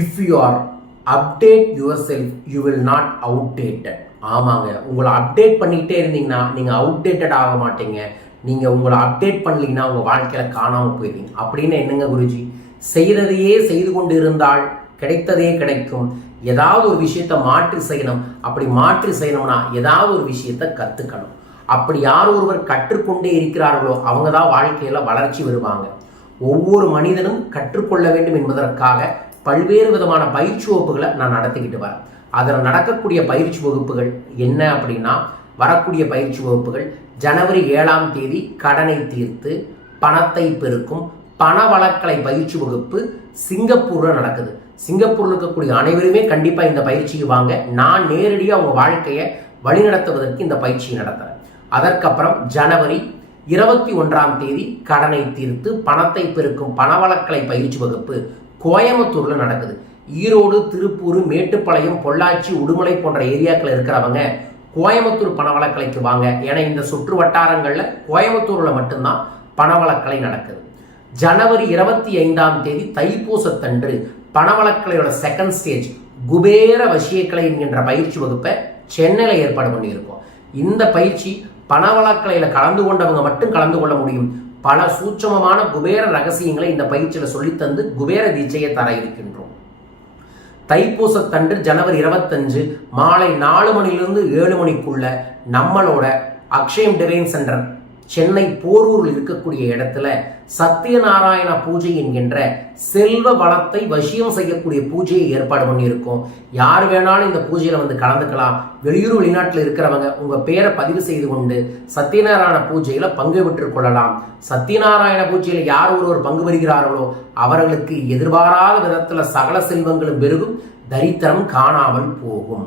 If you are update your self you will not outdated. ஆமாங்க, உங்களை update பண்ணிக்கிட்டே இருந்தீங்கன்னா நீங்கள் அவுடேட்டட் ஆக மாட்டீங்க. நீங்கள் உங்களை அப்டேட் பண்ணலீங்கன்னா உங்கள் வாழ்க்கையில் காணாமல் போயிடுவீங்க. அப்படின்னு என்னங்க குருஜி? செய்ததையே செய்து கொண்டு இருந்தால் கிடைத்ததே கிடைக்கும். ஏதாவது ஒரு விஷயத்த மாற்றி செய்யணும். அப்படி மாற்றி செய்யணும்னா ஏதாவது ஒரு விஷயத்த கற்றுக்கணும். அப்படி யார் ஒருவர் கற்றுக்கொண்டே இருக்கிறார்களோ அவங்க தான் வாழ்க்கையில் வளர்ச்சி வருவாங்க. ஒவ்வொரு மனிதனும் கற்றுக்கொள்ள வேண்டும் என்பதற்காக பல்வேறு விதமான பயிற்சி வகுப்புகளை நான் நடத்திக்கிட்டு வரேன். அதில் நடக்கக்கூடிய பயிற்சி வகுப்புகள் என்ன அப்படின்னா, வரக்கூடிய பயிற்சி வகுப்புகள் ஜனவரி 7ஆம் தேதி கடனை தீர்த்து பணத்தை பெருக்கும் பண வழக்கலை பயிற்சி வகுப்பு சிங்கப்பூர்ல நடக்குது. சிங்கப்பூர்ல இருக்கக்கூடிய அனைவருமே கண்டிப்பா இந்த பயிற்சிக்கு வாங்க. நான் நேரடியாக உங்க வாழ்க்கையை வழிநடத்துவதற்கு இந்த பயிற்சியை நடத்துறேன். அதற்கப்புறம் ஜனவரி 21ஆம் தேதி கடனை தீர்த்து பணத்தை பெருக்கும் பண வழக்கலை பயிற்சி வகுப்பு கோயம்புத்தூர்ல நடக்குது. ஈரோடு, திருப்பூர், மேட்டுப்பாளையம், பொள்ளாச்சி, உடுமலை போன்ற ஏரியாக்கள் இருக்கிறவங்க கோயம்புத்தூர் பண வழக்கலைக்கு வாங்க. ஏன்னா இந்த சுற்று வட்டாரங்கள்ல கோயம்புத்தூர்ல மட்டும்தான் பண வழக்கலை நடக்குது. ஜனவரி 25ஆம் தேதி தைப்பூசத்தன்று பண வழக்கலையோட செகண்ட் ஸ்டேஜ் குபேர வசியக்கலை என்கின்ற பயிற்சி வகுப்பை சென்னையில் ஏற்பாடு பண்ணியிருக்கோம். இந்த பயிற்சி பண வழக்கலையில கலந்து கொண்டவங்க மட்டும் கலந்து கொள்ள முடியும். பல சூட்சமமான குபேர ரகசியங்களை இந்த பயிற்சியில சொல்லித்தந்து குபேர தீட்சையை தர இருக்கின்றோம். தைப்பூசத்தன்று ஜனவரி 25 மாலை 4 மணிலிருந்து 7 மணிக்குள்ள நம்மளோட அக்ஷயம் டிவைன் சென்டர் சென்னை போரூரில் இருக்கக்கூடிய இடத்துல சத்யநாராயண பூஜை என்கின்ற செல்வ வளத்தை வசியம் செய்யக்கூடிய பூஜையை ஏற்பாடு பண்ணியிருக்கோம். யார் வேணாலும் இந்த பூஜையில வந்து கலந்துக்கலாம். வெளியூர் வெளிநாட்டில் இருக்கிறவங்க உங்க பேரை பதிவு செய்து கொண்டு சத்யநாராயண பூஜையில பங்கு பெற்றுக் கொள்ளலாம். சத்யநாராயண பூஜையில யார் ஒருவர் பங்கு பெறுகிறார்களோ அவர்களுக்கு எதிர்பாராத விதத்துல சகல செல்வங்களும் பெருகும், தரித்திரம் காணாமல் போகும்.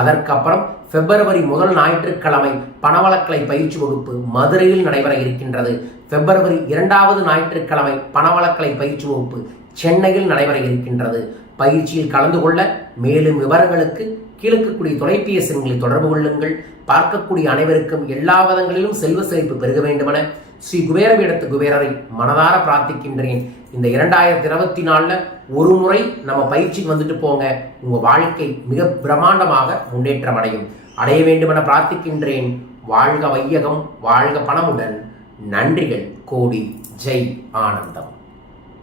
அதற்கப்புறம் பிப்ரவரி 1 ஞாயிற்றுக்கிழமை பணவழக்கலை பயிற்சி வகுப்பு மதுரையில் நடைபெற இருக்கின்றது. பிப்ரவரி 2வது ஞாயிற்றுக்கிழமை பணவழக்கலை பயிற்சி வகுப்பு சென்னையில் நடைபெற இருக்கின்றது. பயிற்சியில் கலந்து கொள்ள மேலும் விவரங்களுக்கு கீழக்கூடிய தொலைபேசி எண்களை தொடர்பு கொள்ளுங்கள். பார்க்கக்கூடிய அனைவருக்கும் எல்லா விதங்களிலும் செல்வ செழிப்பு பெருக வேண்டுமென ஸ்ரீ குபேரபீடத்து குபேரரை மனதார பிரார்த்திக்கின்றேன். இந்த 2024 ஒரு முறை நம்ம பயிற்சிக்கு வந்துட்டு போங்க. உங்க வாழ்க்கை மிக பிரம்மாண்டமாக முன்னேற்றம் அடைய வேண்டும் என பிரார்த்திக்கின்றேன். வாழ்க வையகம், வாழ்க பணமுடன். நன்றிகள் கோடி. ஜெய் ஆனந்தம்.